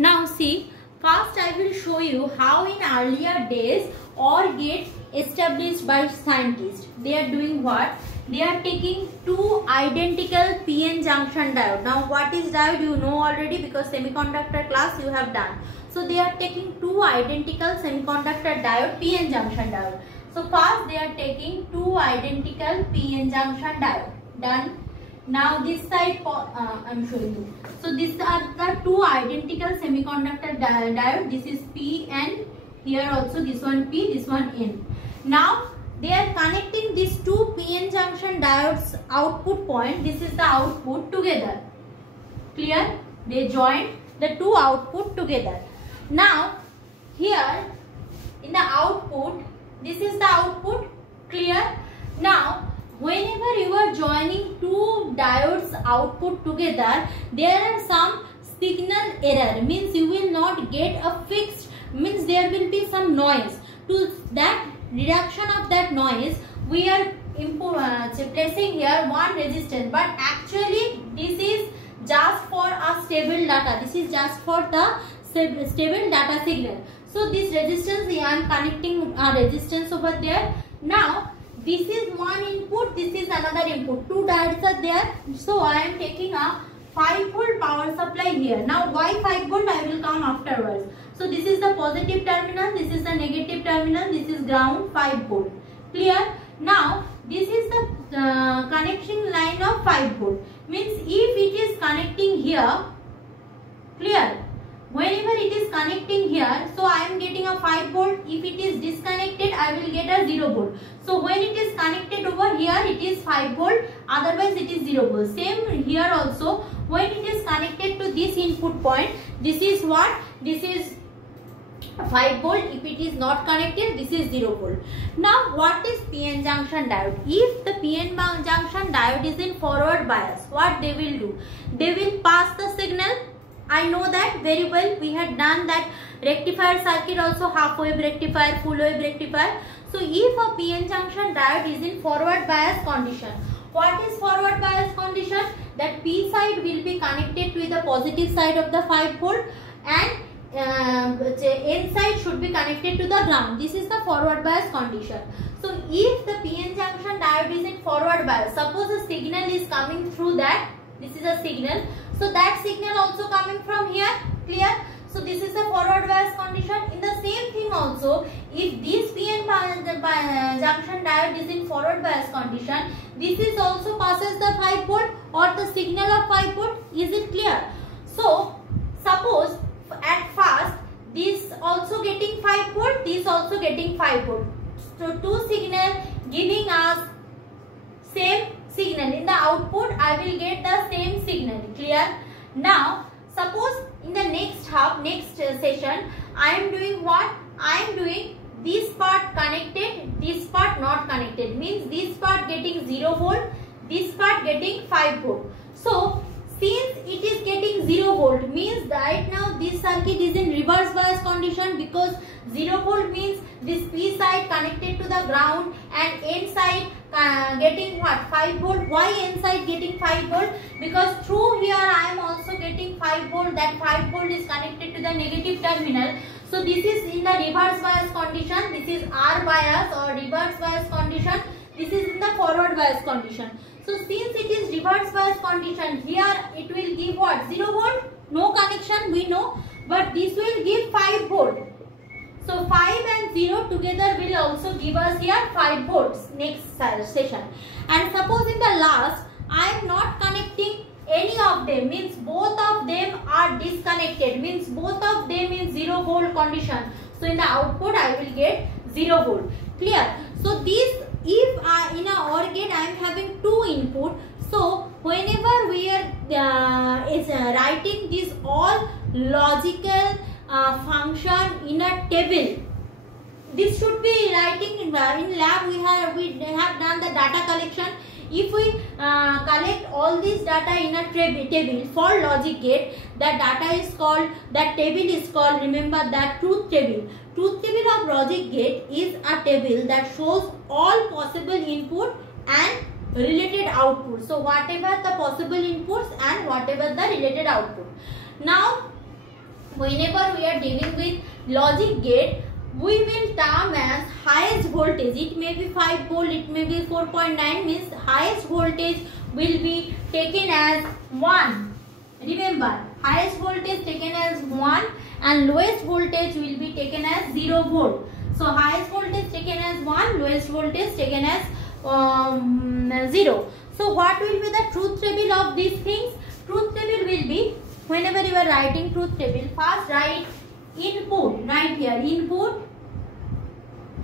Now see, first I will show you how in earlier days OR gate established by scientists. They are doing what? They are taking two identical PN junction diode. Now what is diode you know already because semiconductor class you have done. So they are taking two identical semiconductor diode PN junction diode. So first they are taking two identical PN junction diode. Done. Now this side I am showing you. So these are the two identical semiconductor diode. This is P and here also this one P, this one N. Now they are connecting these two PN junction diodes output point. This is the output together. Clear? They join the two output together. Now here in the output, this is the output. Clear? Now whenever you are joining two diodes output together, there are some signal error, means you will not get a fixed, means there will be some noise. To that reduction of that noise, we are placing here one resistance, but actually this is just for a stable data. This is just for the stable data signal. So this resistance, I am connecting a resistance over there. Now this is one input, this is another input. Two diodes are there. So I am taking a 5V power supply here. Now why 5V? I will come afterwards. So this is the positive terminal, this is the negative terminal, this is ground, 5V. Clear? Now this is the connection line of 5V. Means if it is connecting here, clear? Whenever it is connecting here, so I am getting a 5V. If it is disconnected, I will get a 0V. So when it is connected over here, it is 5V. Otherwise, it is 0V. Same here also. When it is connected to this input point, this is what? This is 5V. If it is not connected, this is 0V. Now, what is PN junction diode? If the PN junction diode is in forward bias, what they will do? They will pass the signal. I know that very well. We had done that rectifier circuit also, half wave rectifier, full wave rectifier. So if a PN junction diode is in forward bias condition, what is forward bias condition? That P side will be connected to the positive side of the 5V and N side should be connected to the ground. This is the forward bias condition. So if the PN junction diode is in forward bias, suppose a signal is coming through that, this is a signal. So that signal also coming from here. Clear? So this is the forward bias condition. In the same thing also, if this PN junction diode is in forward bias condition, this is also passes the 5V or the signal of 5V. Is it clear? So suppose at first this also getting 5V, this also getting 5V. So two signal giving us same signal. In the output, I will get the same signal. Clear? Now, suppose in the next half, next session, I am doing what? I am doing this part connected, this part not connected. Means this part getting 0V, this part getting 5V. So, since it is getting 0V, means right now this circuit is in reverse bias condition, because 0V means this P side connected to the ground and N side getting what? 5V. Why N side getting 5V? Because through here I am also getting 5V. That 5V is connected to the negative terminal. So this is in the reverse bias condition. This is R bias or reverse bias condition. This is in the forward bias condition. So since it is reverse bias condition, here it will give what? 0V. No connection, we know. But this will give 5V. So 5 and 0 together will also give us here 5V next session. And suppose in the last, I am not connecting any of them, means both of them are disconnected, means both of them in 0V condition. So in the output, I will get 0V. Clear? So this, if in a OR gate I am having two input, so whenever we are writing this all logical function in a table, this should be writing in lab. We have done the data collection. If we collect all this data in a table for logic gate, the data is called, that table is called, remember that truth table. Truth table of logic gate is a table that shows all possible input and related output. So whatever the possible inputs and whatever the related output. Now whenever we are dealing with logic gate, we will term as highest voltage. It may be 5 volt, it may be 4.9, means highest voltage will be taken as 1. Remember, highest voltage taken as 1 and lowest voltage will be taken as 0 volt. So highest voltage taken as 1, lowest voltage taken as 0. So what will be the truth table of these things? Truth table will be, whenever you are writing truth table, first write input, right here input,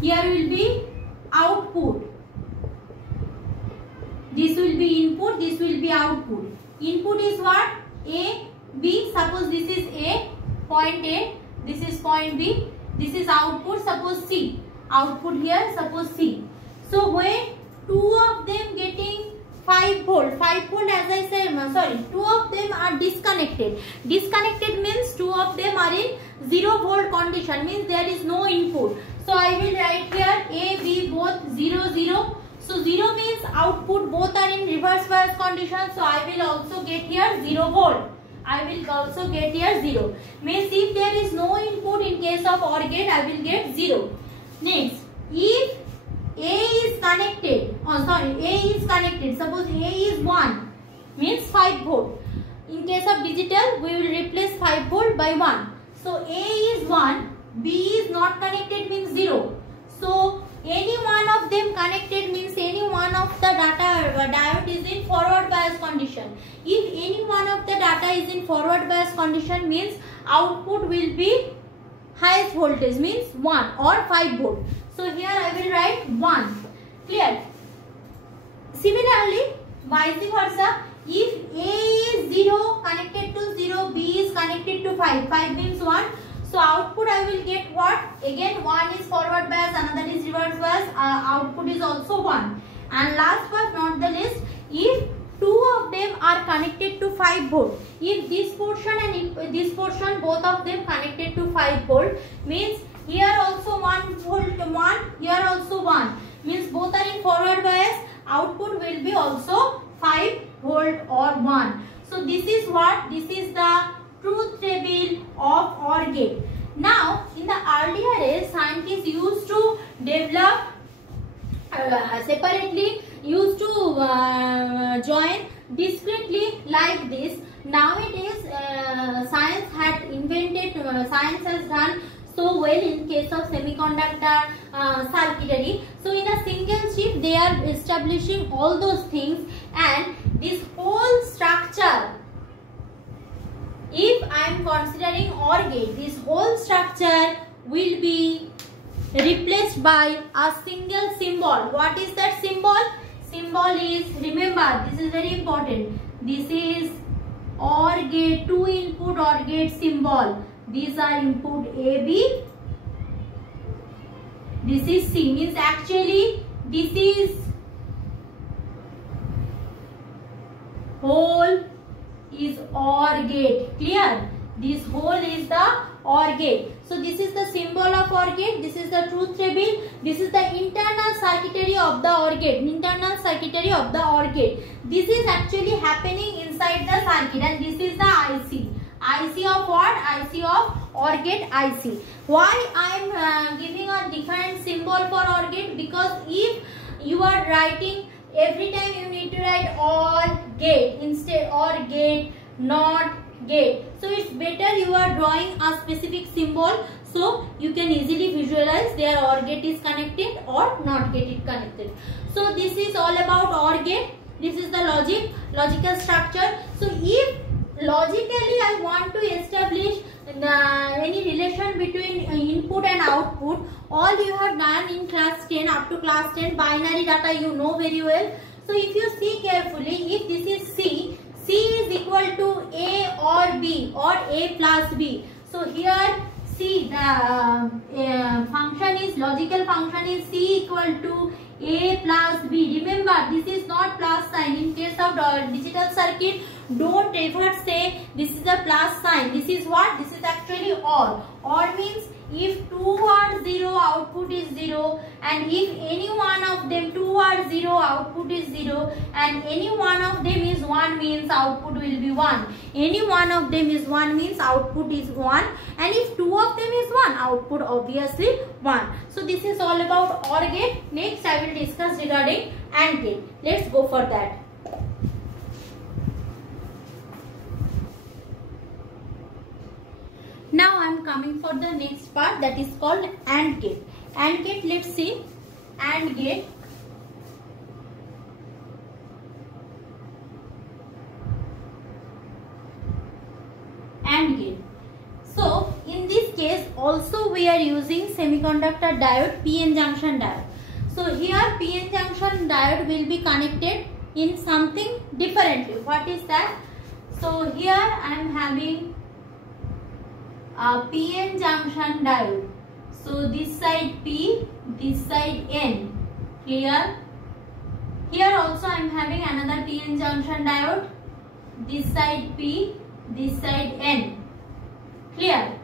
here will be output, this will be input, this will be output. Input is what? A, B, suppose this is A, point A, this is point B, this is output, suppose C, output here, suppose C. So when two of them getting 5 volt as I said, sorry, two of them are disconnected. Disconnected means two of them are in 0 volt condition, means there is no input. So I will write here A, B both 0, 0. So 0 means output both are in reverse bias condition. So I will also get here 0 volt. I will also get here 0. Means if there is no input in case of OR gate, I will get 0. Next, if A is connected, A is connected, suppose A is 1, means 5 volt. In case of digital, we will replace 5 volt by 1. So A is 1, B is not connected means 0. So any one of them connected means any one of the diode is in forward bias condition. If any one of the data is in forward bias condition, means output will be highest voltage, means 1 or 5 volt. So here I will write 1. Clear? Similarly, vice versa, if A is 0 connected to 0, B is connected to 5, 5 means 1. So output I will get what? Again 1 is forward bias, another is reverse bias, output is also 1. And last but not the least, if two of them are connected to 5 volt, if this portion and if this portion both of them connected to 5 volt, means here also 1 volt 1, here also 1, means both are in forward bias, output will be also 5 volt or 1. So this is what? This is the truth table of OR gate. Now in the earlier days, scientists used to develop separately, used to join discretely like this. Nowadays science has done so well in case of semiconductor circuitry. So in a single chip they are establishing all those things, and this whole structure, if I am considering OR gate, this whole structure will be replaced by a single symbol. What is that symbol? Symbol is, remember, this is very important, this is OR gate, 2 input OR gate symbol. These are input A, B, this is C, means actually this is whole is OR gate. Clear? This whole is the OR gate. So this is the symbol of OR gate, this is the truth table, this is the internal circuitry of the OR gate, internal circuitry of the OR gate. This is actually happening inside the circuit, and this is the IC. IC of what? IC of OR gate IC. Why I am giving a different symbol for OR gate? Because if you are writing, every time you need to write OR gate instead, OR gate, not gate. So it's better you are drawing a specific symbol, so you can easily visualize their OR gate is connected or not get it connected. So this is all about OR gate. This is the logical structure. So if logically I want to establish any relation between input and output, all you have done in class 10, up to class 10, binary data you know very well. So if you see carefully, if this is C, C is equal to A or B or A plus B. So here C, the function is, logical function is C equal to A plus B. Remember, this is not plus sign. In case of digital circuit, Don't ever say this is a plus sign. This is what? This is actually OR. OR means if 2 are 0, output is 0, and if any one of them 2 are 0, output is 0, and any one of them is 1 means output will be 1. Any one of them is 1 means output is 1, and if 2 of them is 1, output obviously 1. So this is all about OR gate. Next I will discuss regarding AND gate. Let's go for that. Now I am coming for the next part, that is called AND gate. AND gate, let's see. AND gate. AND gate. So in this case also we are using semiconductor diode, PN junction diode. So here PN junction diode will be connected in something differently. What is that? So here I am having a PN junction diode. So this side P, this side N. Clear? Here also I am having another PN junction diode. This side P, this side N. Clear?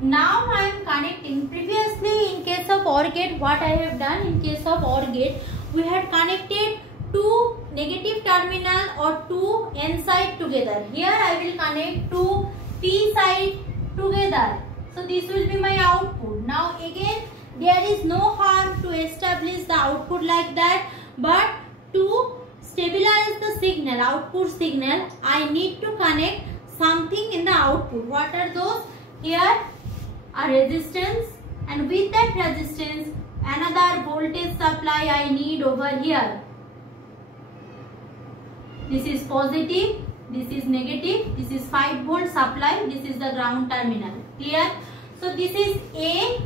Now I am connecting. Previously in case of OR gate, what I have done in case of OR gate, we had connected two negative terminal or two N side together. Here I will connect two P side together. So this will be my output. Now again there is no harm to establish the output like that, but to stabilize the signal, output signal, I need to connect something in the output. What are those? Here a resistance, and with that resistance another voltage supply I need over here. This is positive, this is negative, this is 5 volt supply, this is the ground terminal. Clear? So this is A,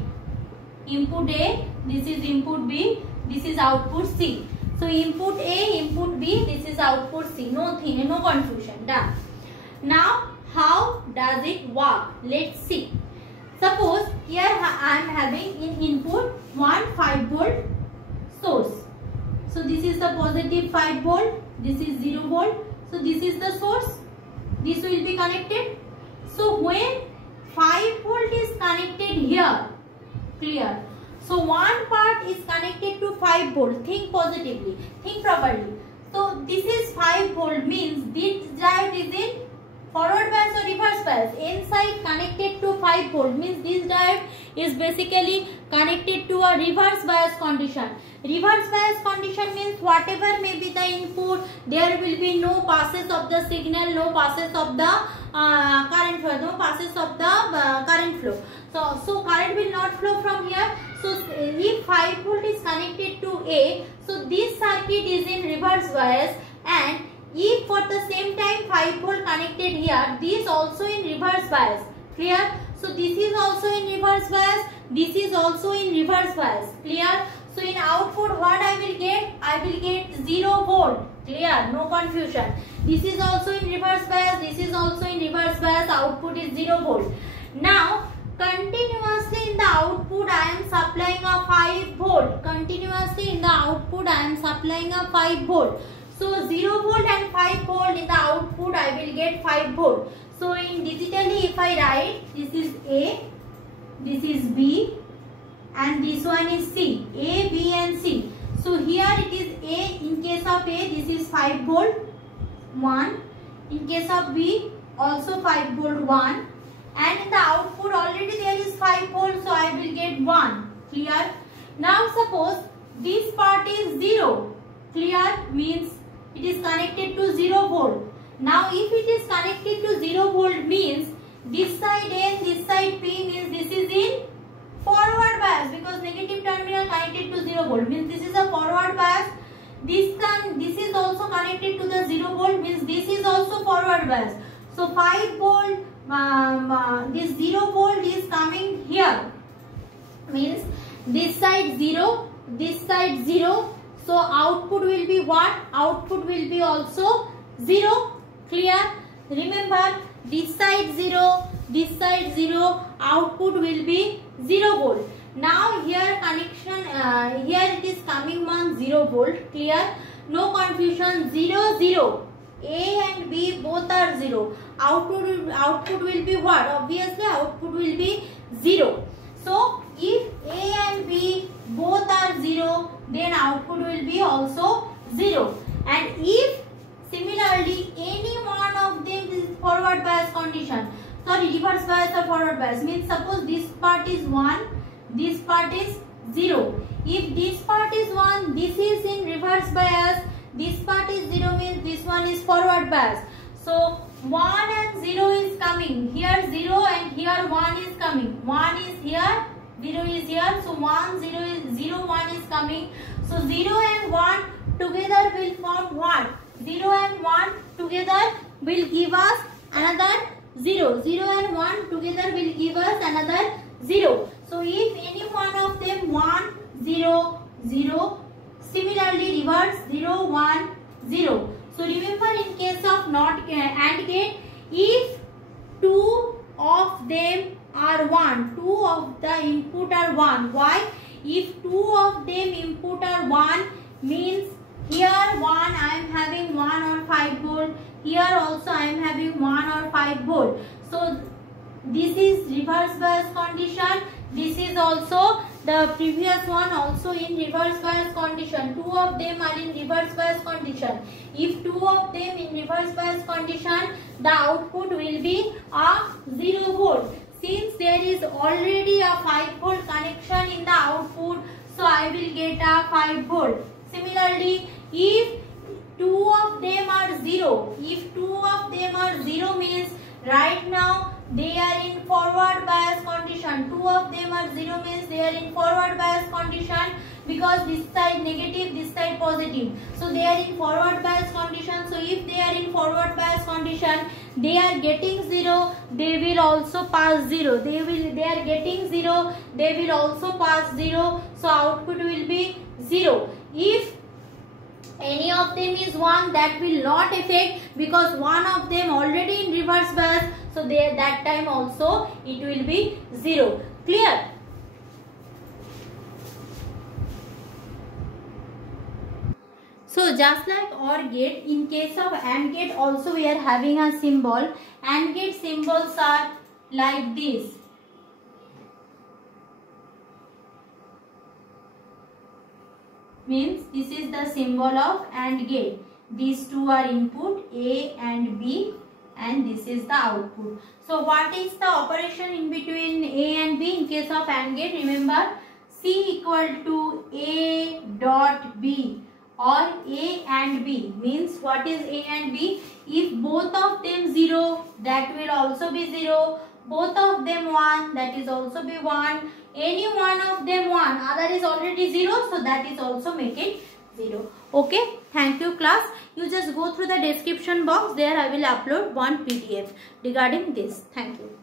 input A, this is input B, this is output C. So input A, input B, this is output C. No confusion. Done. Now how does it work? Let's see. Suppose here I am having in input one 5 volt source. So this is the positive 5 volt, this is 0 volt. So this is the source. This will be connected. So when 5 volt is connected here, clear? So one part is connected to 5 volt. Think positively, think properly. So this is 5 volt means this drive is in forward bias or reverse bias. N side connected to 5 volt means this drive is basically connected to a reverse bias condition. Reverse bias condition means whatever may be the input, there will be no passes of the signal, no passes of the current flow, no passes of the current flow. So current will not flow from here. So if 5 volt is connected to A, so this circuit is in reverse bias, and if for the same time 5 volt connected here, this also in reverse bias. Clear? So this is also in reverse bias, this is also in reverse bias. Clear? So in output what I will get? I will get 0 volt. Clear? No confusion. This is also in reverse bias, this is also in reverse bias, output is 0 volt. Now continuously in the output I am supplying a 5 volt. Continuously in the output I am supplying a 5 volt. So 0 volt and 5 volt in the output I will get 5 volt. So in digitally if I write, this is A, this is B, and this one is C. A, B and C. So here it is A. In case of A, this is 5 volt 1. In case of B, also 5 volt 1. And in the output already there is 5 volt, so I will get 1. Clear? Now suppose this part is 0. Clear? Means it is connected to 0 volt. Now if it is connected to 0 volt means this side N, this side P means this is in forward bias, because negative terminal connected to 0 volt means this is a forward bias. This is also connected to the 0 volt means this is also forward bias. So 5 volt, this 0 volt is coming here, means this side 0, this side 0. So output will be what? Output will be also 0. Clear? Remember, this side 0, this side 0, output will be 0 volt. Now here connection, here it is coming on 0 volt. Clear? No confusion. 0 0. A and B both are 0, output will be what? Obviously output will be 0. So if A and B both are 0, then output will be also 0. And if similarly any one of them is forward bias condition, sorry, reverse bias or forward bias, means suppose this part is 1, this part is 0. If this part is 1, this is in reverse bias, this part is 0, means this one is forward bias. So 1 and 0 is coming, here 0 and here 1 is coming, 1 is here, 0 is here, so 1, 0 is 0, 1 is coming. So 0 and 1 together will form what? 0 and 1 together will give us another 0. 0 and 1 together will give us another 0. So if any one of them 1, 0, 0, similarly reverse 0, 1, 0. So remember, in case of not AND gate, if two of them are 1, two of the input are 1. Why? If two of them input are 1, means here 1 I am having 1 or 5 volt, here also I am having 1 or 5 volt. So this is reverse bias condition, this is also the previous one also in reverse bias condition. Two of them are in reverse bias condition. If two of them in reverse bias condition, the output will be a 0 volt. Since there is already a 5 volt connection in the output, so I will get a 5 volt. Similarly, if two of them are 0, if two of them are 0 means right now they are in forward bias condition. Two of them are 0 means they are in forward bias condition, because this side negative, this side positive. So they are in forward bias condition. So if they are in forward bias condition, they are getting 0, they will also pass 0. They are getting 0, they will also pass 0. So output will be 0. If any of them is 1, that will not affect, because one of them already in reverse bias, so there that time also it will be 0. Clear? So just like OR gate, in case of AND gate also we are having a symbol. AND gate symbols are like this. Means this is the symbol of AND gate. These two are input, A and B, and this is the output. So what is the operation in between A and B in case of AND gate? Remember, C equal to A dot B or A and B. Means what is A and B? If both of them 0, that will also be 0. Both of them 1, that is also be 1. Any one of them 1, other is already 0, so that is also make it 0. Okay, thank you class. You just go through the description box, there I will upload one PDF regarding this. Thank you.